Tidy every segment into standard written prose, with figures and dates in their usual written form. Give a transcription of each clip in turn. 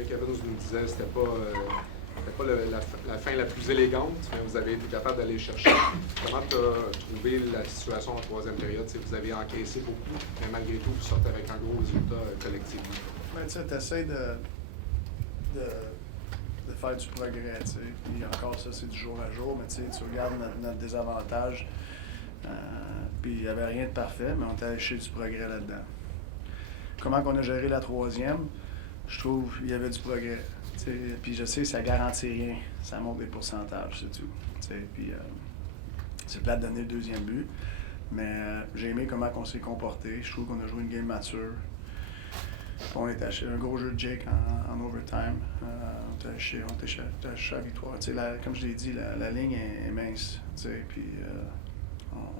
Jake Evans nous disait que c'était pas la fin la plus élégante, mais vous avez été capable d'aller chercher. Comment tu as trouvé la situation en troisième période? Vous avez encaissé beaucoup, mais malgré tout, vous sortez avec un gros résultat collectif. Ben, tu essaies de faire du progrès, tu sais. Puis encore ça, c'est du jour à jour, mais tu regardes notre désavantage. Puis il n'y avait rien de parfait, mais on t'a allé chercher du progrès là-dedans. Comment qu'on a géré la troisième? Je trouve qu'il y avait du progrès. T'sais, puis je sais, ça garantit rien. Ça monte des pourcentages, c'est tout. Puis c'est plate de donner le deuxième but. Mais j'ai aimé comment on s'est comporté. Je trouve qu'on a joué une game mature. On était un gros jeu de Jake en overtime. On t'a acheté la victoire. Comme je l'ai dit, la ligne est mince. Puis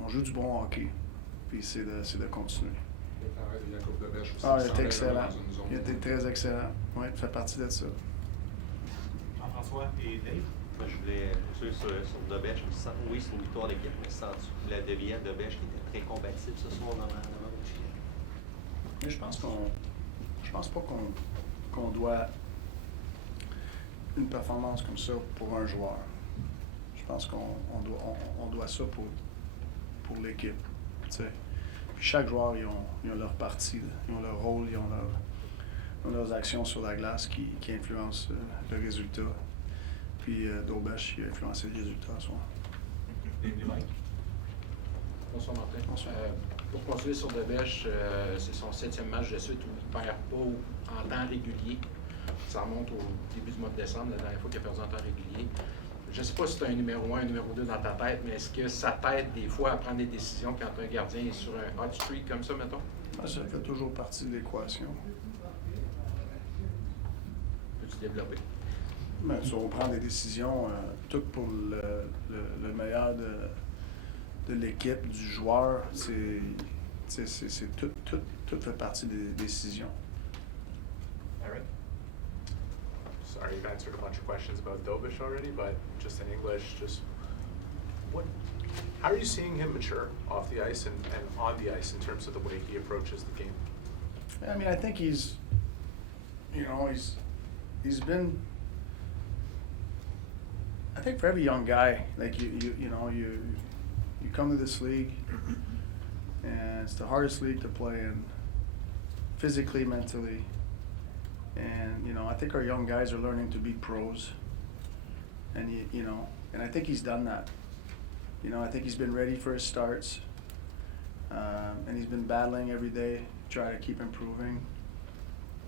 on joue du bon hockey. Puis c'est de continuer. Le travail de Jacob Debèche aussi. Il était excellent. Il était très excellent. Oui, il fait partie de ça. Jean-François et Dave? Moi, je voulais sur Debèche. Oui, c'est une victoire d'équipe, mais sens-tu la devient Debèche qui était très compatible ce soir dans le filet? Mais je pense pas qu'on doit une performance comme ça pour un joueur. Je pense qu'on doit ça pour l'équipe. Puis chaque joueur, ils ont leur partie, ils ont leur rôle, ils ont leurs actions sur la glace qui influencent le résultat. Puis Dobèche, il a influencé le résultat ce soir. Bonsoir Martin. Bonsoir. Pour continuer sur Debèche, c'est son 7e match de suite où il ne perd pas en temps régulier. Ça remonte au début du mois de décembre, la dernière fois qu'il a perdu en temps régulier. Je ne sais pas si tu as un numéro 1, un numéro 2 dans ta tête, mais est-ce que ça t'aide des fois à prendre des décisions quand un gardien est sur un hot streak comme ça, mettons? Ça fait toujours partie de l'équation. Peux-tu développer? Mais on prend des décisions, tout pour le meilleur de l'équipe, du joueur. Tout fait partie des décisions. Aaron? Sorry, you've answered a bunch of questions about Dobish already, but just in English, how are you seeing him mature off the ice and on the ice in terms of the way he approaches the game? I mean, I think he's been. I think for every young guy, like you come to this league, and it's the hardest league to play in, physically, mentally, and I think our young guys are learning to be pros, and and I think he's done that. I think he's been ready for his starts, and he's been battling every day, try to keep improving.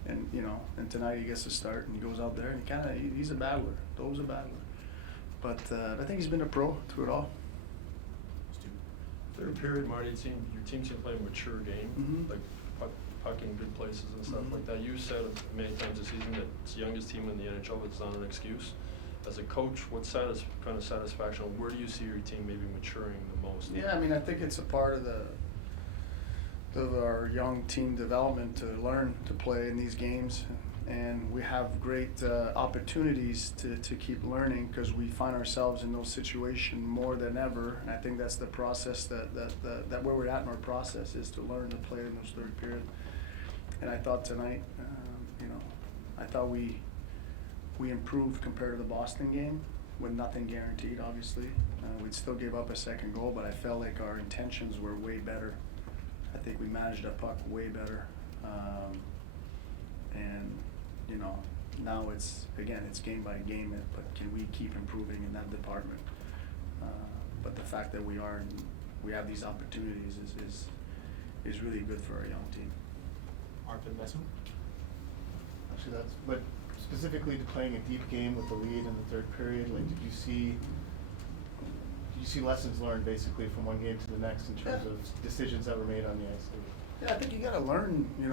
And and tonight he gets to start, and he goes out there, and he's a battler. Dove's a battler. But I think he's been a pro through it all. Third period, Marty, your team seemed to play a mature game, like puck in good places and stuff like that. You said many times this season that it's the youngest team in the NHL, but it's not an excuse. As a coach, what kind of satisfaction, where do you see your team maybe maturing the most? Yeah, I mean, I think it's a part of our young team development to learn to play in these games, and we have great opportunities to keep learning because we find ourselves in those situations more than ever. And I think that's the process that where we're at in our process is to learn to play in those third period. And I thought tonight, I thought we improved compared to the Boston game, with nothing guaranteed, obviously. We'd still give up a second goal, but I felt like our intentions were way better. I think we managed the puck way better. And, now it's game by game, but can we keep improving in that department? But the fact that we have these opportunities is really good for our young team. Arpit Messi? Actually, but specifically to playing a deep game with the lead in the third period, like did you see lessons learned basically from one game to the next in terms of decisions that were made on the ice? Yeah, I think you gotta learn, you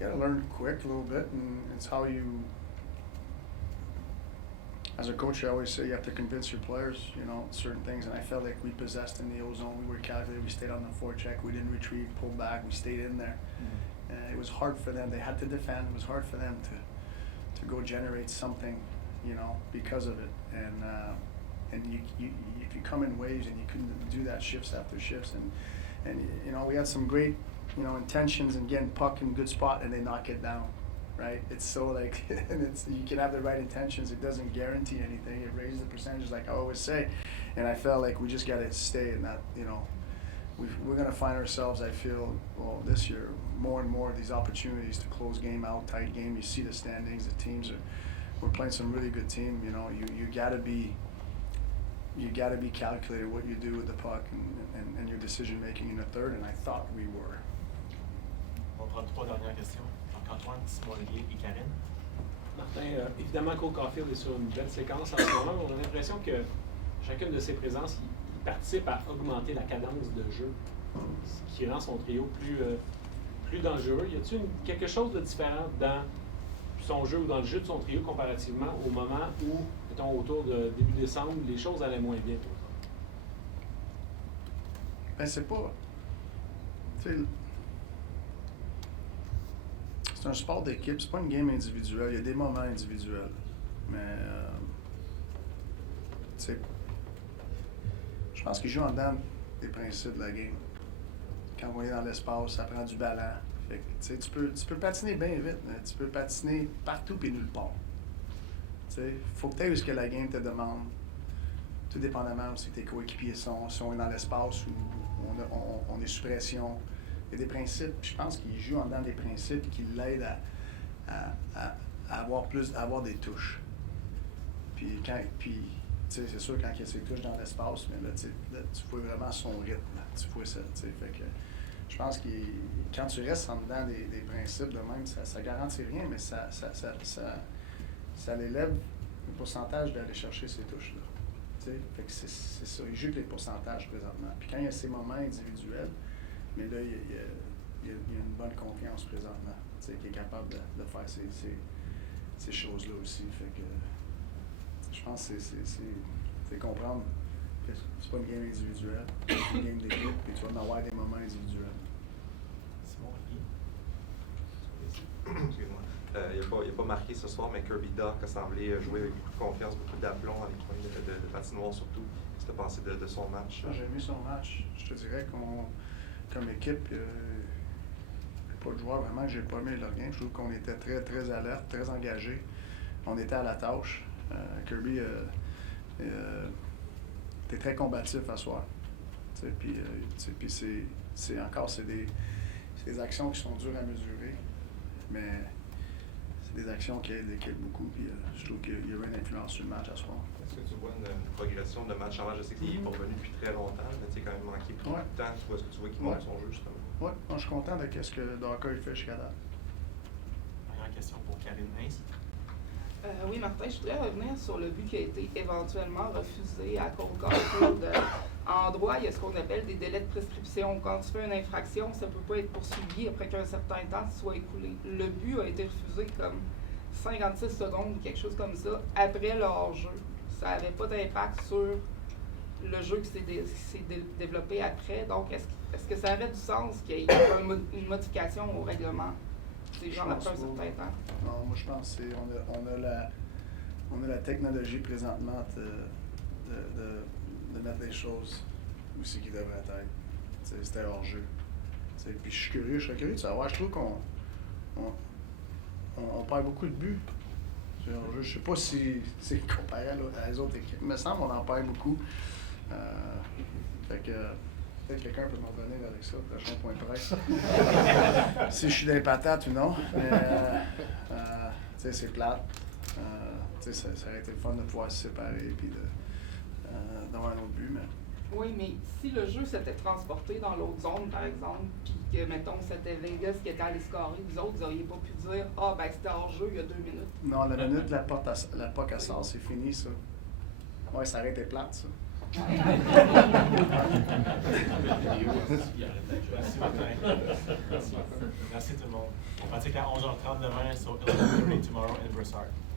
gotta learn quick a little bit, and it's how you, as a coach, I always say you have to convince your players, certain things, and I felt like we possessed in the O-zone, we were calculated, we stayed on the forecheck, we didn't retreat, pull back, we stayed in there. It was hard for them, they had to defend, it was hard for them to go generate something, because of it, and if you come in waves and you couldn't do that shifts after shifts, and we had some great intentions and getting puck in good spot and they knock it down, right? It's so like, and it's, you can have the right intentions, it doesn't guarantee anything, it raises the percentages like I always say, and I felt like we just gotta stay in that, you know, we're gonna find ourselves, I feel, well, this year, more and more of these opportunities to close game out, tight game, you see the standings, the teams are, we're playing some really good team, you know, you gotta be calculated what you do with the puck and your decision making in the third, and I thought we were. On prend 3 dernières questions. Marc-Antoine, Simon Olivier et Karine. Martin, évidemment, Cole Caulfield est sur une belle séquence en ce moment. On a l'impression que chacune de ses présences, il participe à augmenter la cadence de jeu, ce qui rend son trio plus dangereux. Y a-t-il quelque chose de différent dans son jeu ou dans le jeu de son trio comparativement au moment où, mettons, autour de début décembre, les choses allaient moins bien pour toi? Ben c'est pas. Tu sais, c'est un sport d'équipe, c'est pas une game individuelle. Il y a des moments individuels. Mais tu sais, je pense qu'il joue en dedans des principes de la game. Quand on est dans l'espace, ça prend du ballon. Fait que, tu peux patiner bien vite, mais tu peux patiner partout et nulle part. Il faut que tu aies ce que la game te demande, tout dépendamment aussi que tes coéquipiers sont, si on est dans l'espace ou on est sous pression. Il y a des principes, je pense qu'il joue en dedans des principes qui l'aident à avoir des touches. Puis c'est sûr quand il y a ces touches dans l'espace, mais là, tu vois vraiment son rythme, tu vois ça, fait que je pense que quand tu restes en dedans des principes de même, ça garantit rien, mais ça l'élève le pourcentage d'aller chercher ces touches-là. Fait que c'est ça, il joue avec les pourcentages présentement. Puis quand il y a ces moments individuels, mais là, il y a une bonne confiance présentement, qui est capable de faire ces choses-là aussi. Fait que je pense que c'est comprendre que c'est pas une game individuelle, c'est une game d'équipe, puis tu vas en avoir des moments individuels. Simon Olivier. Excuse-moi. Il n'a pas marqué ce soir, mais Kirby Dach a semblé jouer avec beaucoup de confiance, beaucoup d'aplomb dans les coins de patinoire surtout. Qu'est-ce que tu as pensé de son match? J'ai aimé son match. Je te dirais comme équipe, il n'y a pas de joueur vraiment que j'ai pas aimé leur game. Je trouve qu'on était très, très alerte, très engagé. On était à la tâche. Kirby était très combatif à soir. Puis c'est des actions qui sont dures à mesurer, mais c'est des actions qui aident l'équipe beaucoup. Puis je trouve qu'il y avait une influence sur le match à soir. Est-ce que tu vois une progression de match en match? Je sais qu'il n'est pas revenu depuis très longtemps, mais tu sais, quand même manqué beaucoup de temps. Est-ce que tu vois qu'il monte son jeu, justement? Oui, je suis content de ce que Daka fait jusqu'à date. Dernière question pour Karine Hintz. Oui, Martin, je voudrais revenir sur le but qui a été éventuellement refusé à Cole Caulfield. En droit, il y a ce qu'on appelle des délais de prescription. Quand tu fais une infraction, ça ne peut pas être poursuivi après qu'un certain temps soit écoulé. Le but a été refusé comme 56 secondes, quelque chose comme ça, après le hors-jeu. Ça n'avait pas d'impact sur le jeu qui s'est développé après. Donc, est-ce que ça aurait du sens qu'il y ait une modification au règlement? C'est genre après un certain temps. Non, moi je pense qu'on a la technologie présentement de mettre des choses aussi qui devraient être. C'était hors jeu. Puis je serais curieux de savoir. Je trouve qu'on perd beaucoup de buts. Je ne sais pas si c'est comparé à les autres équipes. Il me semble qu'on en perd beaucoup. Fait que peut-être quelqu'un peut m'en revenir avec ça, le prochain point de presse. Si je suis des patates ou non. Mais c'est plate. Ça aurait été le fun de pouvoir se séparer et d'avoir un autre but. Mais... Oui, mais si le jeu s'était transporté dans l'autre zone, par exemple, puis que, mettons, c'était Vegas qui était allé scorer, vous autres, vous n'auriez pas pu dire « Ah, ben c'était hors-jeu il y a 2 minutes. » Non, la minute, la POC à sort, c'est fini, ça. Ouais, ça aurait été plate, ça. Merci Martin. Merci tout le monde. On pratique à 11h30 demain sur Illinois Tomorrow in Brossard.